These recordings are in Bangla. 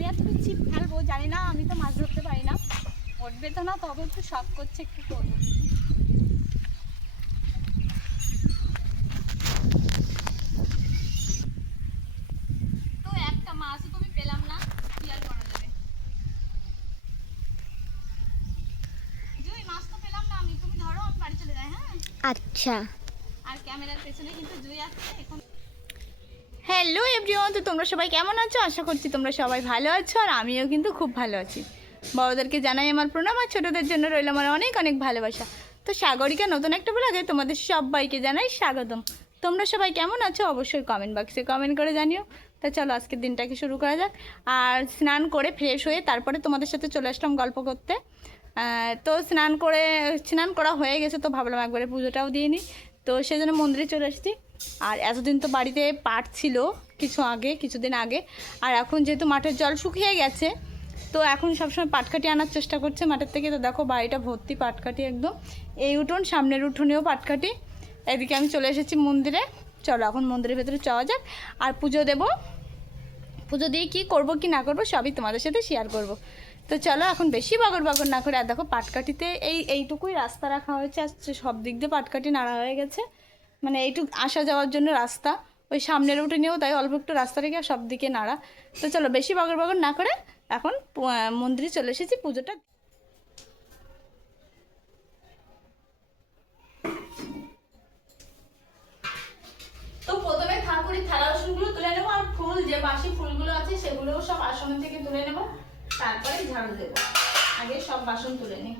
আমি এত ছিপ ফেলবো জানি না, আমি তো মাছ ধরতে পারি না, উঠবে তো না, তবে একটু শখ করছে, একটু করবো। তো একটা মাছও তো আমি পেলাম না, কি আর করা যাবে। জুই মাছ তো পেলাম না আমি, তুমি ধরো আমি বাড়ি চলে যাই। হ্যাঁ আচ্ছা। আর ক্যামেরার পেছনে কিন্তু জুই আছে এখন। হ্যালো এভরিওয়ান, তো তোমরা সবাই কেমন আছো? আশা করছি তোমরা সবাই ভালো আছো, আর আমিও কিন্তু খুব ভালো আছি। বড়োদেরকে জানাই আমার প্রণাম, আর ছোটোদের জন্য রইল আমার অনেক অনেক ভালোবাসা। তো সাগরিকা নতুন একটা ব্লগে তোমাদের সবাইকে জানাই স্বাগতম। তোমরা সবাই কেমন আছো অবশ্যই কমেন্ট বক্সে কমেন্ট করে জানিও। তা চলো আজকের দিনটাকে শুরু করা যাক। আর স্নান করে ফ্রেশ হয়ে তারপরে তোমাদের সাথে চলে আসলাম গল্প করতে। তো স্নান করা হয়ে গেছে, তো ভাবলাম একবারে পুজোটাও দিয়ে নিই, তো সেই জন্য মন্দিরে চলে এসেছি। আর এতদিন তো বাড়িতে পাট ছিল কিছুদিন আগে, আর এখন যেহেতু মাঠের জল শুকিয়ে গেছে, তো এখন সবসময় পাটকাঠি আনার চেষ্টা করছে মাঠের থেকে। তো দেখো বাড়িটা ভর্তি পাটকাঠি একদম, এই উঠোন সামনের উঠোনেও পাটকাঠি। এদিকে আমি চলে এসেছি মন্দিরে। চলো এখন মন্দিরের ভেতরে যাওয়া যাক, আর পুজো দেবো। পুজো দিয়ে কী করবো কি না করবো সবই তোমাদের সাথে শেয়ার করব। তো চলো এখন বেশি বাগর বাগর না করে, আর দেখো পাটকাঠিতে এইটুকুই রাস্তা রাখা হয়েছে, আর সব দিক দিয়ে পাটকাঠি নাড়া হয়ে গেছে, মানে এইটুকু আসা যাওয়ার জন্য রাস্তা। ওই সামনের উঠে নিয়েও তাই অল্প একটু রাস্তা রেখে সব দিকে নাড়া। তো চলো বেশি বাগর বাগর না করে এখন মন্দিরে চলে এসেছি পুজোটা। তো প্রথমে ঠাকুরের থালা বাসনগুলো তুলে নেবো, আর ফুল যে বাসি ফুলগুলো আছে সেগুলোও সব আসন থেকে তুলে নেবো, তারপরে ঝাড়ু দেবো। আগে সব বাসন তুলে নিই।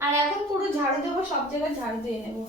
আর এখন পুরো ঝাড়ু দেবো, সব জায়গায় ঝাড়ু দিয়ে নেবো।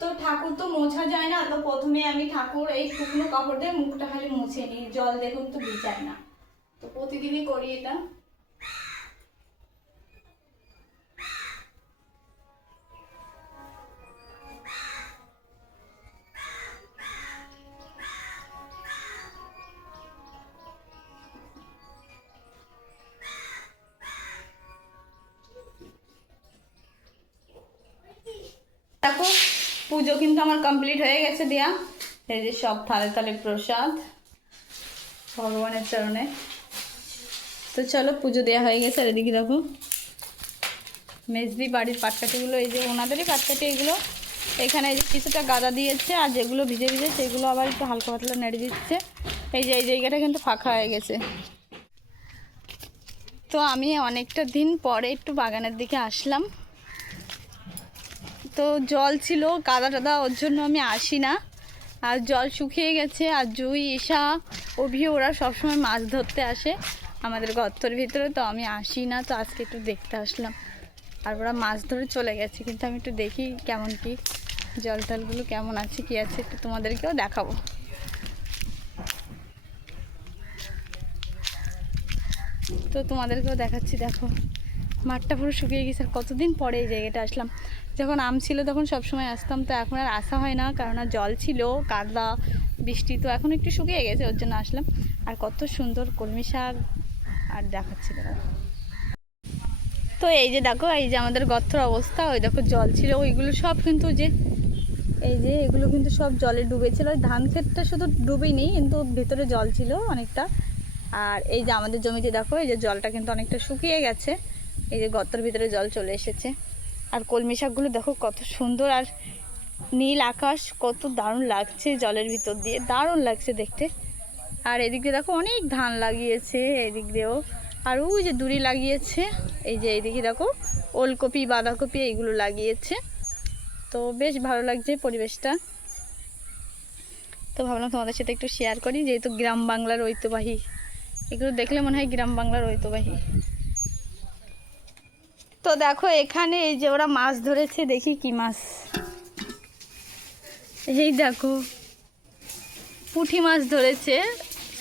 তো ঠাকুর তো মোছা যায় না, তো প্রথমে আমি ঠাকুর এই শুকনো কাপড় দিয়ে মুখটা খালি মুছে নিই, জল দেখুন তো ভিজাই না, তো প্রতিদিনই করি এটা। দেখো পুজো কিন্তু আমার কমপ্লিট হয়ে গেছে দেয়া। এই যে সব থালে থালে প্রসাদ ভগবানের চরণে। তো চলো পুজো দেওয়া হয়ে গেছে। আর এদিকে দেখো মেজদি বাড়ির পাটকাঠিগুলো, এই যে ওনাদেরই পাটকাঠি এগুলো। এখানে এই যে কিছুটা গাদা দিয়েছে, আর যেগুলো ভিজে ভিজে সেগুলো আবার একটু হালকা পাতলা নেড়ে দিচ্ছে। এই যে এই জায়গাটা কিন্তু ফাঁকা হয়ে গেছে। তো আমি অনেকটা দিন পরে একটু বাগানের দিকে আসলাম। তো জল ছিল কাদা টাদা, ওর জন্য আমি আসি না। আর জল শুকিয়ে গেছে, আর জুই ঈশা অভি ওরা সবসময় মাছ ধরতে আসে। আমাদের গর্তর ভিতরে, তো আমি আসি না, তো আজকে একটু দেখতে আসলাম। আর ওরা মাছ ধরে চলে গেছে, কিন্তু আমি একটু দেখি কেমন কি জল টলগুলো কেমন আছে কি আছে, একটু তোমাদেরকেও দেখাবো। তো তোমাদেরকেও দেখাচ্ছি। দেখো মাঠটা পুরো শুকিয়ে গেছে। আর কতদিন পরে এই জায়গাটা আসলাম। যখন আম ছিল তখন সবসময় আসতাম, তো এখন আর আসা হয় না, কারণ জল ছিল, কাদা, বৃষ্টি, তো এখন একটু শুকিয়ে গেছে, ওর জন্য আসলাম। আর কত সুন্দর কলমি শাক আর দেখাচ্ছি দাদা। তো এই যে দেখো, এই যে আমাদের গর্তর অবস্থা, ওই দেখো জল ছিল, ওইগুলো সব কিন্তু যে এই যে এগুলো কিন্তু সব জলে ডুবেছিল। ওই ধান ক্ষেতটা শুধু ডুবেনি, কিন্তু ভিতরে জল ছিল অনেকটা। আর এই যে আমাদের জমিতে দেখো, এই যে জলটা কিন্তু অনেকটা শুকিয়ে গেছে, এই যে গর্তের ভিতরে জল চলে এসেছে। আর কলমি শাকগুলো দেখো কত সুন্দর, আর নীল আকাশ, কত দারুণ লাগছে জলের ভিতর দিয়ে, দারুণ লাগছে দেখতে। আর এদিক দিয়ে দেখো অনেক ধান লাগিয়েছে, এদিক দিয়েও, আর ওই যে দূরে লাগিয়েছে, এই যে এইদিকে দেখো ওলকপি, বাঁধাকপি এইগুলো লাগিয়েছে। তো বেশ ভালো লাগছে পরিবেশটা। তো ভাবলাম তোমাদের সাথে একটু শেয়ার করি, যেহেতু গ্রাম বাংলার ঐতিহ্যবাহী, এগুলো দেখলে মনে হয় গ্রাম বাংলার ঐতিহ্যবাহী। তো দেখো এখানে এই যে ওরা মাছ ধরেছে, দেখি কি মাছ। এই দেখো পুঁটি মাছ ধরেছে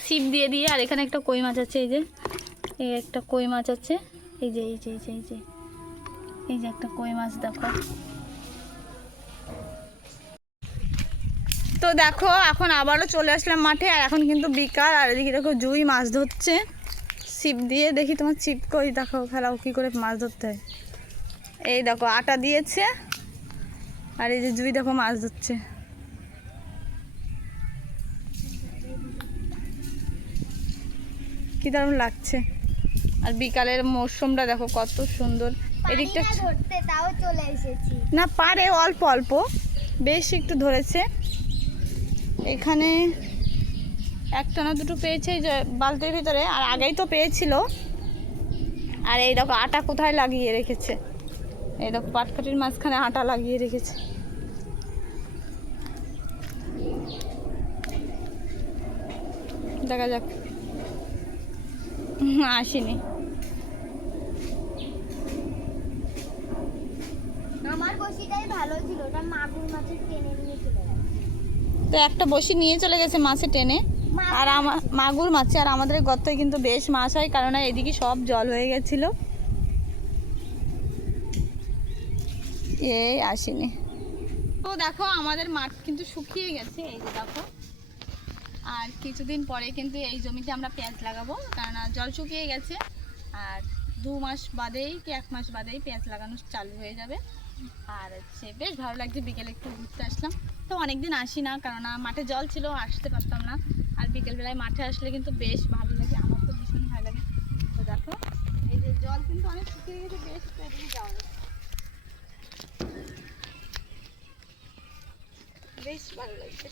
ছিপ দিয়ে দিয়ে। আর এখানে একটা কই মাছ আছে, এই যে এই একটা কই মাছ আছে, এই যে এই যে এই যে এই যে এই যে একটা কই মাছ দেখো। তো দেখো এখন আবারও চলে আসলাম মাঠে, আর এখন কিন্তু বিকাল। আর এদিকে দেখো জুই মাছ ধরছে ছিপ দিয়ে। দেখি তোমার ছিপ কই, দেখো ফেলাও কী করে মাছ ধরতে হয়। এই দেখো আটা দিয়েছে, আর এই যে জুই দেখো মাছ ধরছে। কি দারুণ লাগছে। আর বিকালের মৌসুমটা দেখো কত সুন্দর। এদিকটা ধরতে তাও চলে এসেছি। না পারে অল্প অল্প, বেশ একটু ধরেছে। এখানে একটা না দুটো পেয়েছে এই যে বালতির ভিতরে, আর আগেই তো পেয়েছিল। আর এই দেখো আটা কোথায় লাগিয়ে রেখেছে, এই দেখো পাটকাঠির মাঝখানে আটা লাগিয়ে রেখেছে। দেখা যাক। আসেনি। আমার বসিটাই ভালো ছিল, ওটা মাগুর মাছের টেনে নিয়ে চলে গেছে। তো একটা বসি নিয়ে চলে গেছে মাছে টেনে, আর মাগুর মাছে। আর আমাদের গর্তে কিন্তু বেশ মাছ হয়, কারণ এদিকে সব জল হয়ে গেছিল। এই আসেনি। তো দেখো আমাদের মাঠ কিন্তু শুকিয়ে গেছে, এই যে দেখো। আর কিছুদিন পরে কিন্তু এই জমিতে আমরা পেঁয়াজ লাগাবো, কারণ জল শুকিয়ে গেছে। আর 2 মাস বাদেই কি 1 মাস বাদেই পেঁয়াজ লাগানো চালু হয়ে যাবে। আর হচ্ছে বেশ ভালো লাগছে, বিকেলে একটু ঘুরতে আসলাম। তো অনেকদিন আসি না, কারণ মাঠে জল ছিল, আসতে পারতাম না। আর বিকেলবেলায় মাঠে আসলে কিন্তু বেশ ভালো লাগে, আমার তো ভীষণ ভালো লাগে। তো দেখো এই যে জল কিন্তু অনেক শুকিয়ে গেছে, বেশ এদিকে যাওয়া যায়, বেশ ভালো লাগছে।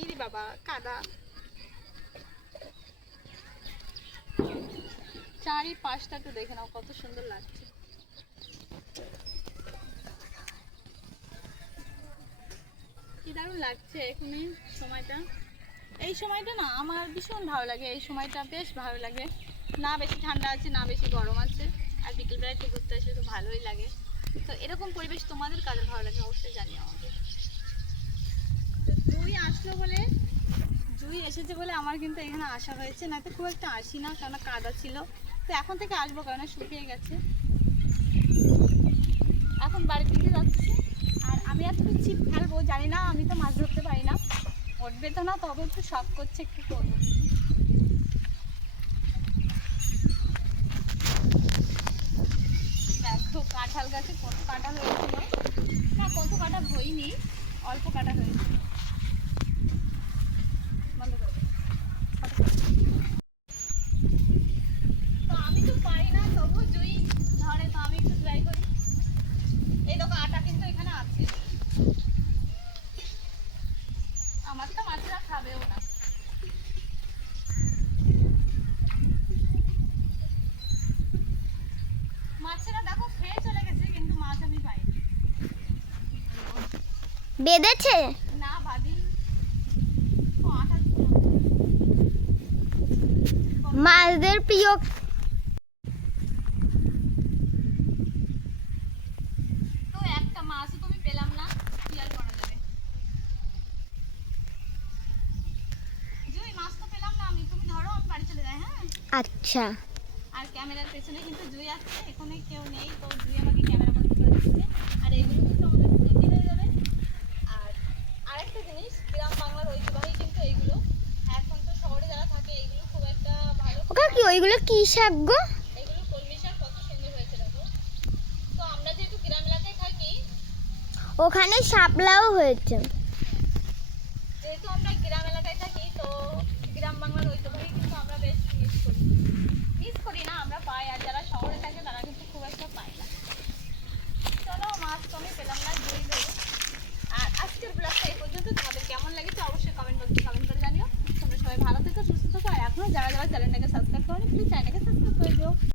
ইরি বাবা কাদা, চারিপাশটা তো দেখে নাও কত সুন্দর লাগছে। কি দারুণ লাগছে এখনই সময়টা। এই সময়টা না আমার ভীষণ ভালো লাগে, এই সময়টা বেশ ভালো লাগে। না বেশি ঠান্ডা আছে না বেশি গরম আছে, আর বিকেলবেলা একটু ঘুরতে আসলে তো ভালোই লাগে। তো এরকম পরিবেশ তোমাদের কাদের ভালো লাগে অবশ্যই জানিও আমাকে। তো জুই আসলো বলে, জুই এসেছে বলে আমার কিন্তু এখানে আসা হয়েছে, না তো খুব একটা আসি না, কারণ কাদা ছিল। তো এখন থেকে আসবো, কারণ শুকিয়ে গেছে। এখন বাড়ির দিকে যাচ্ছি। আর আমি এতটুকু ছিপ ফেলবো জানি না, আমি তো মাছ ধরতে পারি না, উঠবে তো না, তবে একটু শখ করছে, একটু করবো। দেখো কাঁঠাল গাছে কত কাঁঠাল হয়েছিল, না কত কাঁঠাল হয়নি, অল্প কাঁঠাল হয়েছিল। বন্ধ করে দে। তো আমি তো পারি না, তবু জুই ধরে, তো আমি একটু ট্রাই করি। এই দেখো আটা কিন্তু এখানে আছে, আমার তো মাছেরা খাবেও না। মাছেরা দেখো খেয়ে চলে গেছে, কিন্তু মাছ আমি পাইনি। বেঁধেছে না বাদি, ও আটা দিতে হবে। মাছদের প্রিয় আচ্ছা। আর ক্যামেরার পেছনে কিন্তু জুই আছে, এখানে কেউ নেই, তো জুই আমাকে ক্যামেরা বন্দি করে দিচ্ছে। আর এগুলো কিন্তু আমাদের স্মৃতি হয়ে যাবে। আর আরেকটা জিনিস, গ্রাম বাংলার ঐতিহ্যবাহী কিন্তু এইগুলো। এখন তো শহরে যারা থাকে এইগুলো খুব একটা ভালো। ওকা কি ওইগুলো কি শাক গো? এগুলো কলমি শাক, কত সুন্দর হয়েছে দেখো। তো আমরা যেহেতু গ্রাম এলাকায় থাকি, ওখানে শাপলাও হয়েছে। যেহেতু আমরা গ্রাম এলাকায় থাকি, তো গ্রাম বাংলার ঐতিহ্যবাহী কিন্তু আমরা বেশ মিস করি না, আমরা পাই। আর যারা শহরে থাকে তারা কিন্তু খুব একটা পায় না। চলো, মাছ তো আমি পেলাম না, জুই ধরে। আর আজকের ব্লগটা এই পর্যন্ত। তোমাদের কেমন লেগেছে অবশ্যই কমেন্ট বক্সে কমেন্ট করে জানিও। তোমরা সবাই ভালো থেকো, সুস্থ থেকো। আর এখনো যারা যারা চ্যানেলটাকে সাবস্ক্রাইব করোনি, প্লিজ চ্যানেলটাকে সাবস্ক্রাইব করে দিও।